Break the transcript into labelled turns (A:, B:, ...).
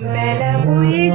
A: Mais la bouillie